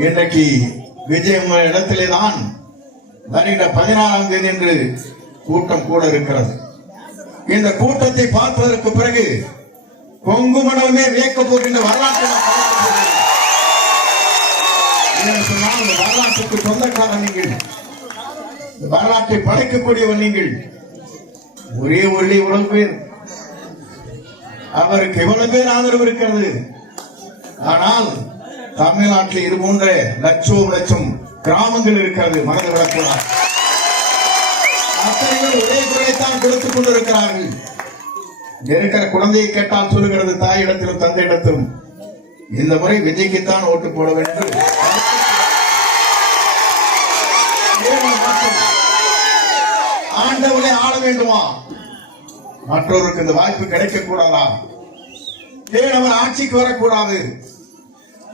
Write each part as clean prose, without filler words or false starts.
இன்றைக்கு விஜயம் இடத்திலே தான் வருகிற 14ஆம் தேதி என்று கூட்டம் கூட இருக்கிறது. இந்த கூட்டத்தை பார்ப்பதற்கு பிறகு கொங்கு மண்டலமே வியக்க போகின்ற வரலாற்றுக்கு சொந்தக்காரர் நீங்கள், வரலாற்றை படைக்கக்கூடியவர் நீங்கள். ஒரே ஒரே இவ்வளவு பேர், அவருக்கு இவ்வளவு பேர் ஆதரவு இருக்கிறது. ஆனால் தமிழ்நாட்டில் இது போன்ற லட்சம் கிராமங்கள் இருக்கிறது. மனது விடக்கூடாது. அத்தனை ஒரே குறையத்தான் கொடுத்துக் கொண்டிருக்கிறார்கள். இருக்கிற குழந்தையை கேட்டால் சொல்லுகிறது தாயிடத்திலும் தந்தையிடத்திலும் இந்த முறை விஜய்க்குத்தான் ஓட்டு போட வேண்டும். ஆண்டவனை ஆள வேண்டுமா? மற்றவருக்கு இந்த வாய்ப்பு கிடைக்க கூடாதா? ஏன் அவர் ஆட்சிக்கு வரக்கூடாது?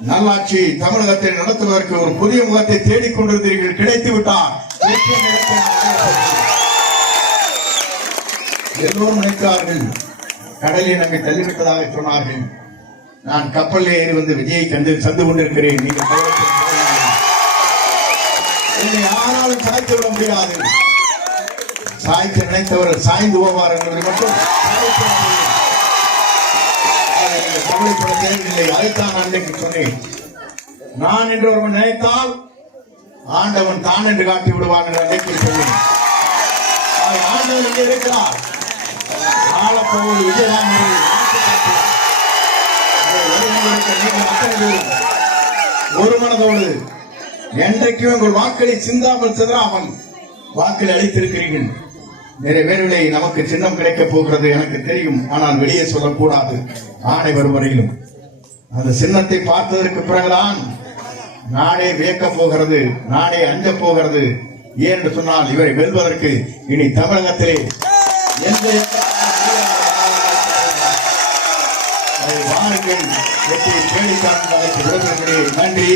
நல்லாட்சி தமிழகத்தை நடத்துவதற்கு ஒரு புதிய முகத்தை தேடிக் கொண்டிருந்தீர்கள், கிடைத்து விட்டார். எல்லோரும் நினைத்தார்கள் கடலில் நம்மை தள்ளிவிட்டதாக சொன்னார்கள். நான் கப்பலில் ஏறி வந்து விஜயை கண்டு சந்து கொண்டிருக்கிறேன். நீங்கள் யாராலும் சாய்த்து விட முடியாது. சாய்க்க நினைத்தவர்கள் சாய்ந்து போவார் என்பதை மட்டும் கவலைப்பட தேவையில்லை. அதைத்தான் நான் இன்றைக்கு சொன்னேன். நான் என்று ஒருவன் நினைத்தால் ஆண்டவன் தான் என்று காட்டி விடுவான் என்று அன்றைக்கு சொன்னேன். ஆண்டவன் இங்கே இருக்கிறார். ஆளப்போவது விஜயதான். ஒரு மனதோடு என்றைக்கும் உங்கள் வாக்களை சிந்தாமல் சிதறாமல் வாக்களை அளித்திருக்கிறீர்கள். நிறைவேறவில்லை. நமக்கு சின்னம் கிடைக்கப் போகிறது எனக்கு தெரியும். ஆனால் வெளியே சொல்லக்கூடாது. ஆணை வரும் வரையிலும் அந்த சின்னத்தை பார்த்ததற்கு பிறகுதான் நாடே வியக்கப் போகிறது, நாடே அஞ்சப் போகிறது. ஏன் சொன்னால் இவரை வெல்வதற்கு இனி தமிழகத்திலே எந்த வாருங்கள் வெற்றியை தேடித்தான். நன்றி.